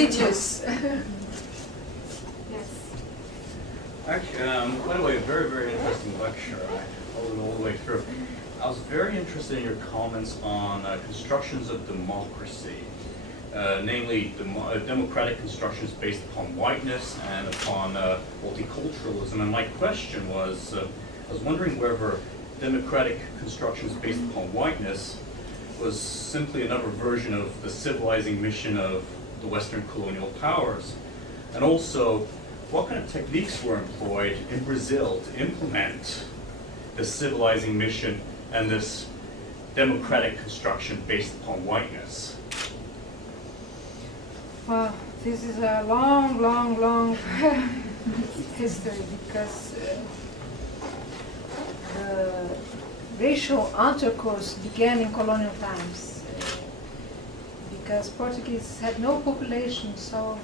insidious. Yes. Actually, by the way, a very, very interesting lecture. I followed it all the way through. I was very interested in your comments on constructions of democracy, namely democratic constructions based upon whiteness and upon multiculturalism. And my question was, I was wondering whether democratic constructions based upon whiteness was simply another version of the civilizing mission of the Western colonial powers, and also what kind of techniques were employed in Brazil to implement the civilizing mission and this democratic construction based upon whiteness? Well, this is a long, long, long history, because the racial intercourse began in colonial times, because Portuguese had no population, so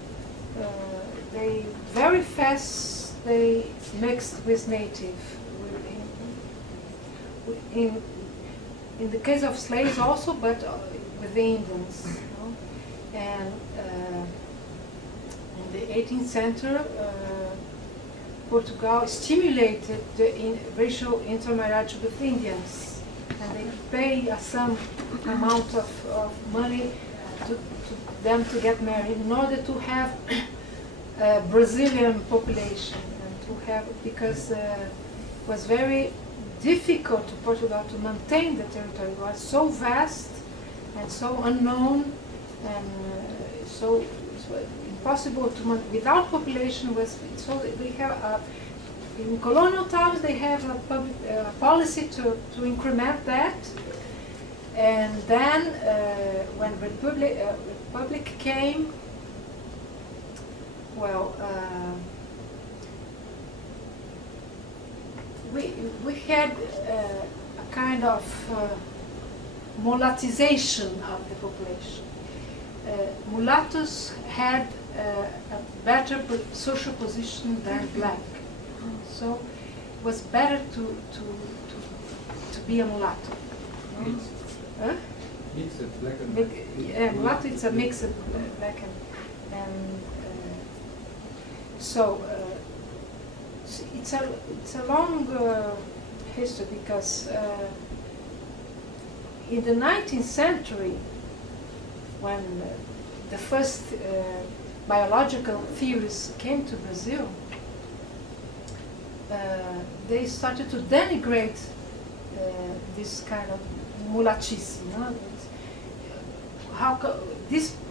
they very fast they mixed with native. In the case of slaves also, but with the Indians. You know? And in the 18th century, Portugal stimulated the racial intermarriage with Indians, and they pay some amount of money to them to get married in order to have a Brazilian population, and to have, because it was very difficult to Portugal to maintain the territory. It was so vast and so unknown, and so it was impossible to without population. Was so they have in colonial times they have a public policy to increment that, and then when Republic came, well. We had a kind of mulatization of the population. Mulattoes had a better social position than black, so it was better to be a mulatto. Mixed. Huh? Mixed black and white. Yeah, mulatto is a mix of black and so. It's a long history, because in the 19th century, when the first biological theories came to Brazil, they started to denigrate this kind of mulattice. You know?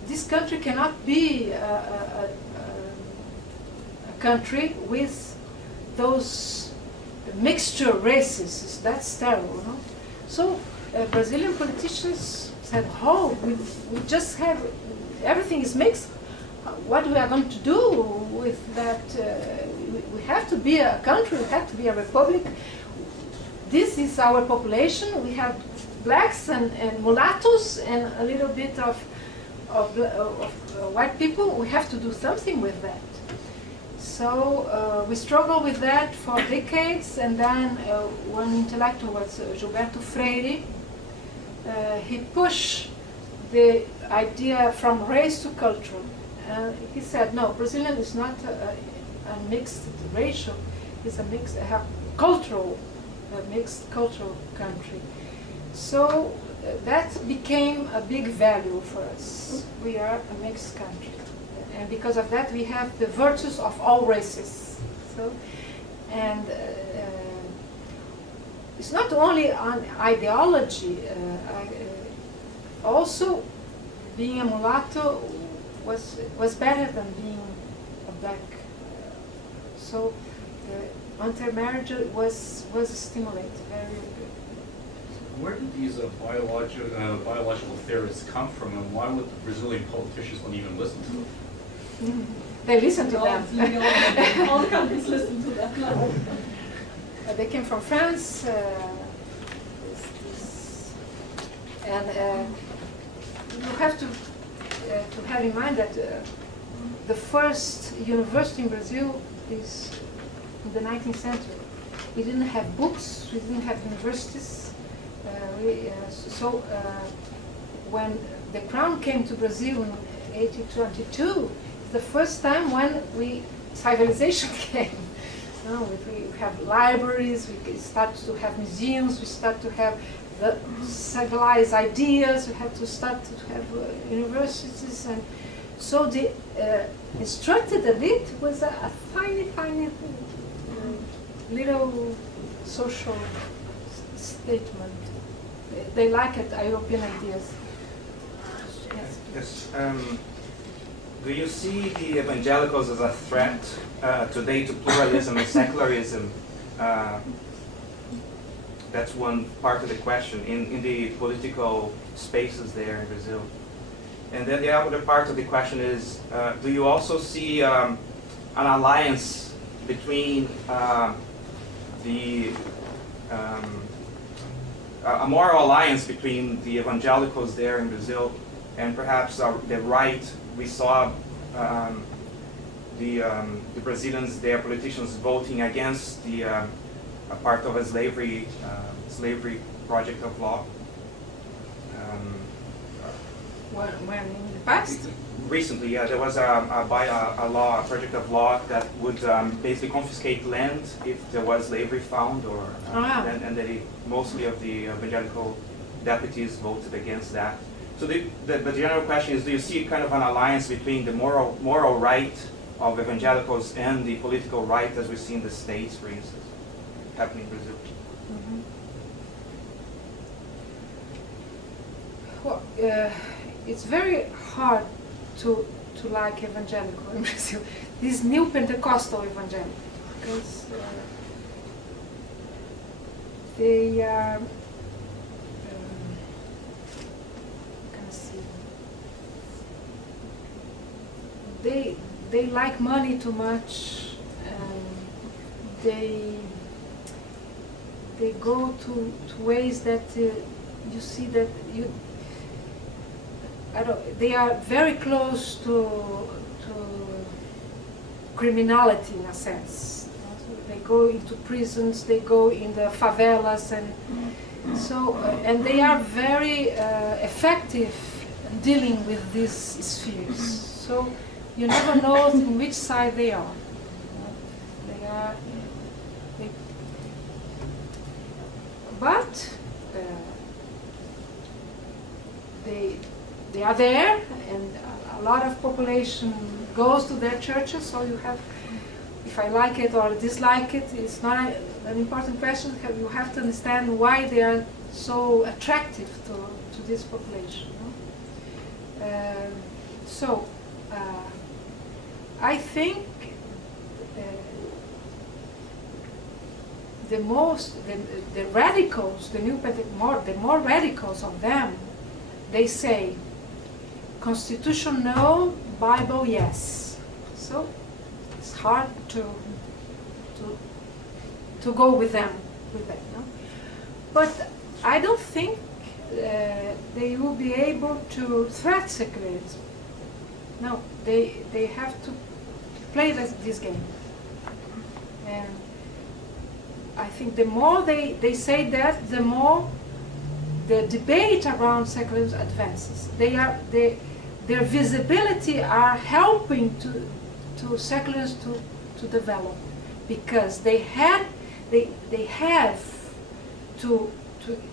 This country cannot be a country with those mixture races. That's terrible, no? So Brazilian politicians said, "Oh, we just have everything is mixed. What we are going to do with that? We have to be a country. We have to be a republic. This is our population. We have blacks and mulattoes and a little bit of white people. We have to do something with that." So we struggled with that for decades, and then one intellectual was Gilberto Freire. He pushed the idea from race to culture. He said, no, Brazilian is not a mixed racial, it's a mixed mixed cultural country. So that became a big value for us. We are a mixed country. And because of that, we have the virtues of all races. So, and it's not only on ideology. Also, being a mulatto was better than being a black. So, the intermarriage was stimulated very good. Where did these biological theories come from, and why would the Brazilian politicians not even listen to them? They listen to them. All the countries listen to them. They came from France, and you have to have in mind that the first university in Brazil is in the 19th century. We didn't have books, we didn't have universities. So when the crown came to Brazil in 1822, the first time when civilization came. We have libraries, we start to have museums, we start to have the civilized ideas, we have to start to have universities, and so the instructed elite was a tiny little social statement. They like it, European ideas. Yes. Do you see the evangelicals as a threat today to pluralism and secularism? That's one part of the question in the political spaces there in Brazil. And then the other part of the question is, do you also see an alliance between a moral alliance between the evangelicals there in Brazil and perhaps the right? We saw the Brazilians, their politicians voting against a part of a slavery project of law. When in the past? Recently, yeah, there was a project of law that would basically confiscate land if there was slavery found, or and mostly of the evangelical deputies voted against that. So the general question is, do you see kind of an alliance between the moral right of evangelicals and the political right, as we see in the States, for instance, happening in Brazil? Mm-hmm. Well, it's very hard to like evangelical in Brazil. This new Pentecostal evangelical, because they are. They like money too much, and they go to ways that you see that they are very close to criminality in a sense. They go into prisons, they go in the favelas, and so and they are very effective in dealing with these spheres. So you never know in which side they are. But they are there, and a lot of population goes to their churches. So you have, if I like it or dislike it, it's not an important question. You have to understand why they are so attractive to this population. I think the radicals, the more radicals of them, they say Constitution no, Bible yes. So it's hard to go with them no? But I don't think they will be able to threat secularism. No, they have to play this game. And I think the more they say that, the more the debate around secularism advances. Their visibility are helping to secularism to develop, because they have to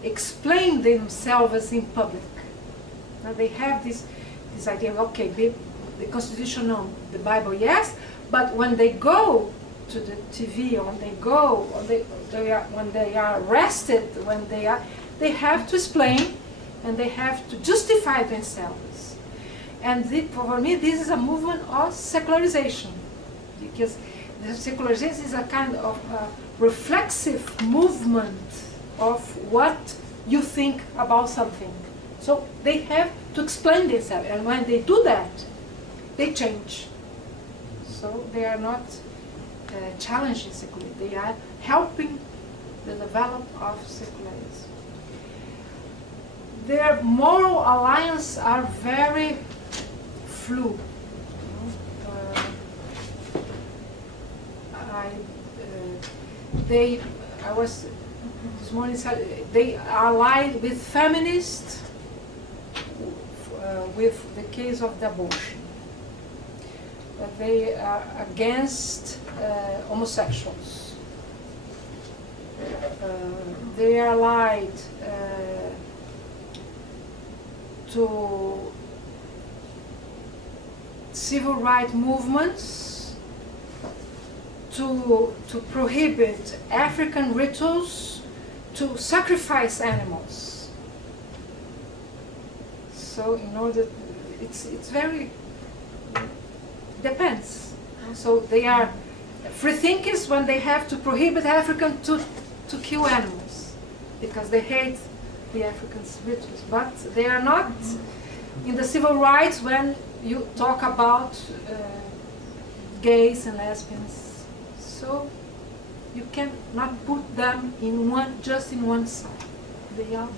explain themselves in public. Now they have this idea of, okay, the Constitution no, the Bible yes, but when they go to the TV, or when they go, or when they are arrested, they have to explain, and they have to justify themselves. And for me, this is a movement of secularization, because the secularization is a kind of reflexive movement of what you think about something. So they have to explain themselves, and when they do that, they change. So they are not challenging secularism, they are helping the development of secularism. Their moral alliance are very fluid. I was this morning said they allied with feminists with the case of the abortion. that they are against homosexuals. They are allied to civil rights movements, to prohibit African rituals, to sacrifice animals. So in order, it's very, depends. So they are free thinkers when they have to prohibit Africans to kill animals because they hate the Africans' rituals. But they are not in the civil rights when you talk about gays and lesbians. So you cannot put them in one, just in one side. They are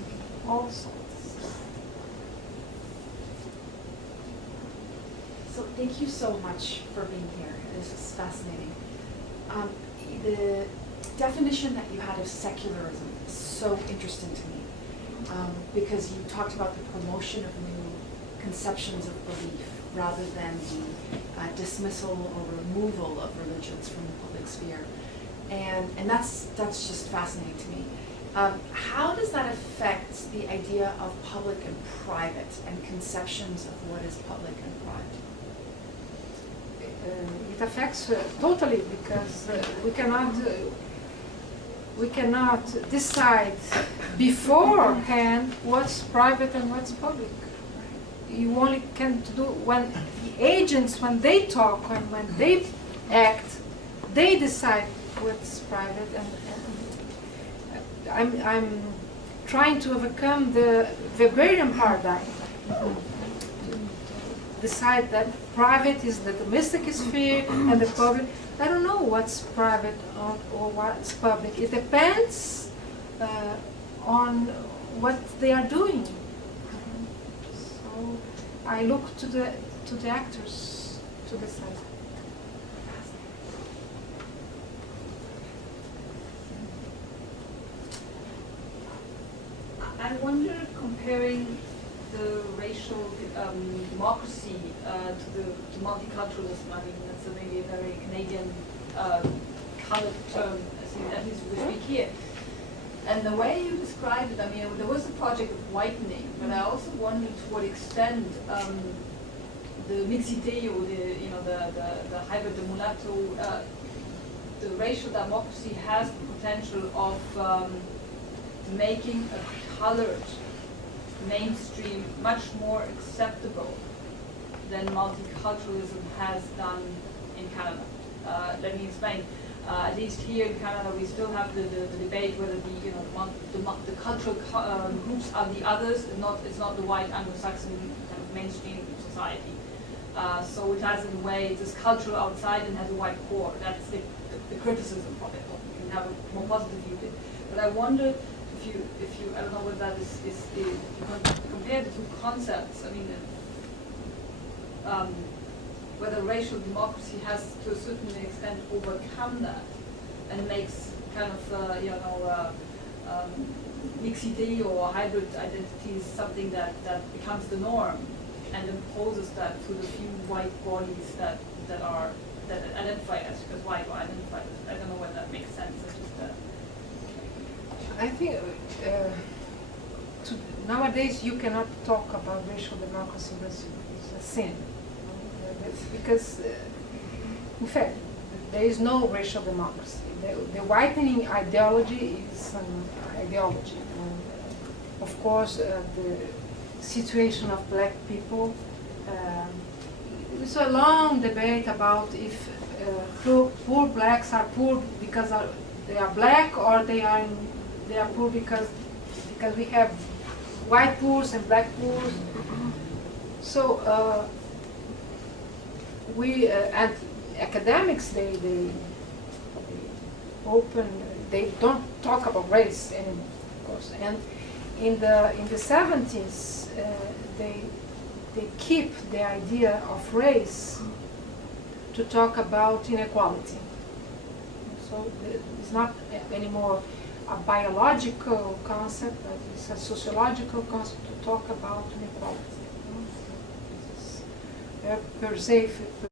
all sides. So thank you so much for being here. This is fascinating. The definition that you had of secularism is so interesting to me because you talked about the promotion of new conceptions of belief rather than the dismissal or removal of religions from the public sphere. And that's just fascinating to me. How does that affect the idea of public and private and conceptions of what is public and private? It affects totally because we cannot decide beforehand what's private and what's public. You only can do when the agents, when they talk and when they act, they decide what's private. And I'm trying to overcome the Weberian paradigm. Decide that private is the domestic sphere and the public. I don't know what's private or what's public. It depends on what they are doing. So I look to the actors to decide. I wonder, comparing the racial democracy to multiculturalism. I mean, that's maybe a very Canadian colored term, at least we speak here. And the way you described it, I mean, there was a project of whitening, but I also wondered to what extent the mixité or the hybrid, the mulatto, the racial democracy has the potential of making a colored mainstream much more acceptable than multiculturalism has done in Canada. Let me explain. At least here in Canada, we still have the debate whether the cultural groups are the others, and it's not the white Anglo-Saxon kind of mainstream society. So it has, in a way, this cultural outside and has a white core. That's the criticism of it. You can have a more positive view of it. But I wonder if you I don't know whether that is if you compare the two concepts. I mean, whether racial democracy has to a certain extent overcome that and makes kind of mixité or hybrid identities something that becomes the norm and imposes that to the few white bodies that identify as white or identify as. I don't know whether that makes sense. It's just I think nowadays you cannot talk about racial democracy as a sin. Because, in fact, there is no racial democracy. The whitening ideology is an ideology. And, of course, the situation of black people, it's a long debate about if poor blacks are poor because they are black or they are poor because we have white poors and black poors. So we and academics they don't talk about race anymore, of course. And in the 70s they keep the idea of race to talk about inequality. So it's not anymore a biological concept, but it's a sociological concept to talk about inequality. It's very pervasive